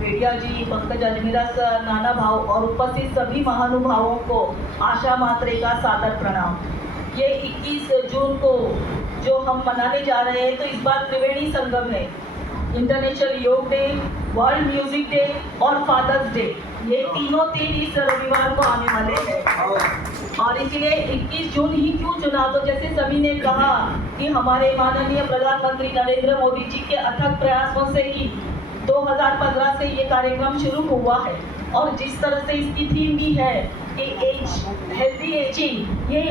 भेड़िया जी, Pankaj Ajmera sir, नाना भाव और उपस्थित सभी महानुभावों को आशा मात्रे का सादर प्रणाम। ये 21 जून को जो हम मनाने जा रहे हैं, तो इस बार त्रिवेणी संगम है। इंटरनेशनल योग डे, वर्ल्ड म्यूजिक डे और फादर्स डे, ये तीनों दिन इस रविवार को आने वाले हैं। और इसीलिए 21 जून ही क्यों चुना, तो जैसे सभी ने कहा कि हमारे माननीय प्रधानमंत्री नरेंद्र मोदी जी के अथक प्रयासों से ही 2015 से ये कार्यक्रम शुरू हुआ है। और जिस तरह से इसकी थीम भी है कि एज हेल्दी एजिंग, ये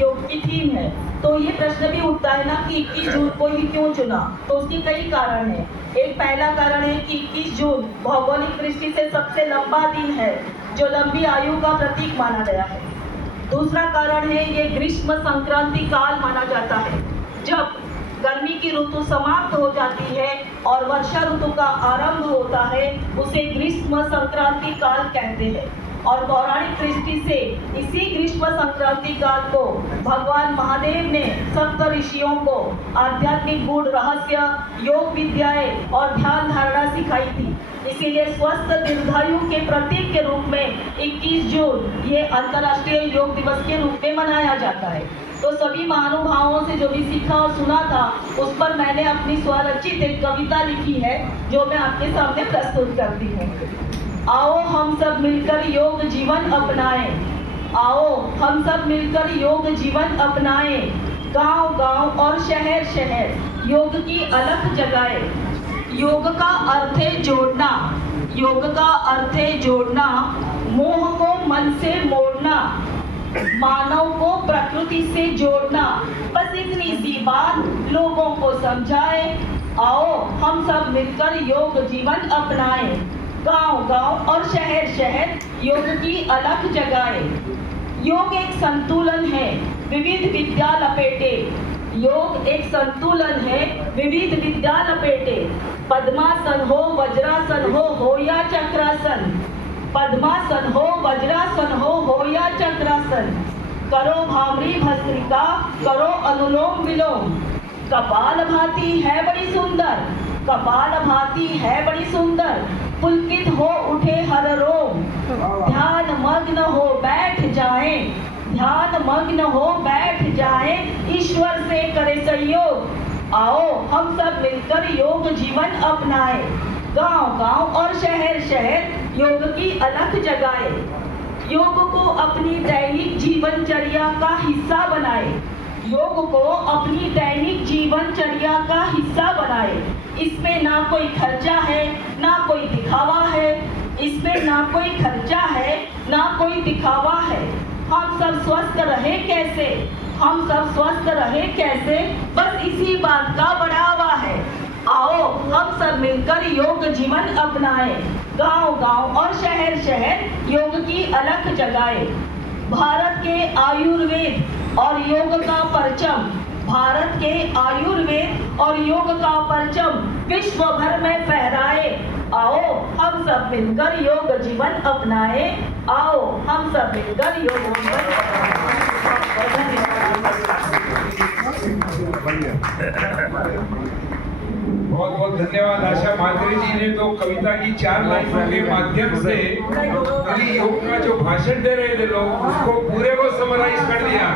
योग की थीम है, तो ये प्रश्न भी उठता है ना कि 21 जून को ही क्यों चुना। तो उसके कई कारण हैं। एक पहला कारण है कि 21 जून भौगोलिक दृष्टि से सबसे लंबा दिन है, जो लंबी आयु का प्रतीक माना गया है। दूसरा कारण है, ये ग्रीष्म संक्रांति काल माना जाता है, जब गर्मी की ऋतु समाप्त हो जाती है और वर्षा ऋतु का आरंभ होता है, उसे ग्रीष्म संक्रांति काल कहते हैं। और पौराणिक दृष्टि से इसी ग्रीष्म संक्रांति काल को भगवान महादेव ने सप्त ऋषियों को आध्यात्मिक गूढ़ रहस्य, योग विद्याएं और ध्यान धारणा सिखाई थी। इसीलिए स्वस्थ दीर्घायु के प्रतीक के रूप में 21 जून ये अंतर्राष्ट्रीय योग दिवस के रूप में मनाया जाता है। तो सभी महानुभावों से जो भी सीखा और सुना था, उस पर मैंने अपनी स्वरचित एक कविता लिखी है, जो मैं आपके सामने प्रस्तुत करती हूँ। आओ हम सब मिलकर योग जीवन अपनाएं, आओ हम सब मिलकर योग जीवन अपनाएं, गांव गांव और शहर शहर योग की अलख जगाएं। योग का अर्थ है जोड़ना, योग का अर्थ है जोड़ना, मोह को मन से मोड़ना, मानव को प्रकृति से जोड़ना। बस इतनी सी बात लोगों को समझाए, आओ हम सब मिलकर योग जीवन अपनाएं, गांव गांव और शहर शहर योग की अलख जगाए। योग एक संतुलन है, विविध विद्या लपेटे, योग एक संतुलन है, विविध विद्या लपेटे। पद्मासन हो, वज्रासन हो या चक्रासन, पद्मासन हो, वज्रासन हो या चक्रासन, करो भामरी भस्त्रिका, करो अनुलोम विलोम। कपाल भाती है बड़ी सुंदर, कपाल भाती है बड़ी सुंदर, पुलकित हो उठे हर रोम। ध्यान मग्न हो बैठ जाएं, ध्यान मग्न हो बैठ जाएं, ईश्वर से करे सहयोग। आओ हम सब मिलकर योग जीवन अपनाएं, गांव गांव और शहर शहर योग की अलख जगाए। योग को अपनी दैनिक जीवनचर्या का हिस्सा बनाए, योग को अपनी दैनिक जीवनचर्या का हिस्सा बनाए। इसमें ना कोई खर्चा है, ना कोई दिखावा है, इसमें ना कोई खर्चा है, ना कोई दिखावा है। हम सब स्वस्थ रहे कैसे, हम सब स्वस्थ रहे कैसे, बस इसी बात का बढ़ावा है। आओ हम सब मिलकर योग जीवन अपनाएं, गांव गांव और शहर शहर योग की अलख जगाए। भारत के आयुर्वेद और योग का परचम, भारत के आयुर्वेद और योग का परचम विश्व भर में फहराए। आओ हम सब मिलकर योग जीवन अपनाएं, आओ हम सब मिलकर योग जीवन बहुत बहुत धन्यवाद आशा मात्रे जी ने तो कविता की 4 लाइनों के माध्यम से योग का जो भाषण दे रहे थे लोग, उसको पूरे को समराइज कर दिया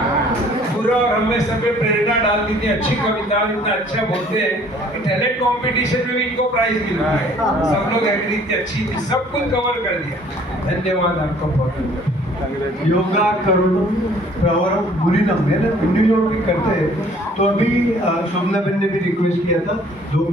पूरा, और हमें सब पे प्रेरणा डाल दी थी। अच्छी कविता, इतना अच्छा बोलते हैं, टैलेंट कंपटीशन में भी इनको प्राइज मिल रहा है। सब लोग एग्री थी, अच्छी थी, सब कुछ कवर कर दिया। धन्यवाद आपका बहुत। योगा करो और बुरी नम है ना, हिंदी लोग भी करते हैं। तो अभी शोभना बहन ने भी रिक्वेस्ट किया था 2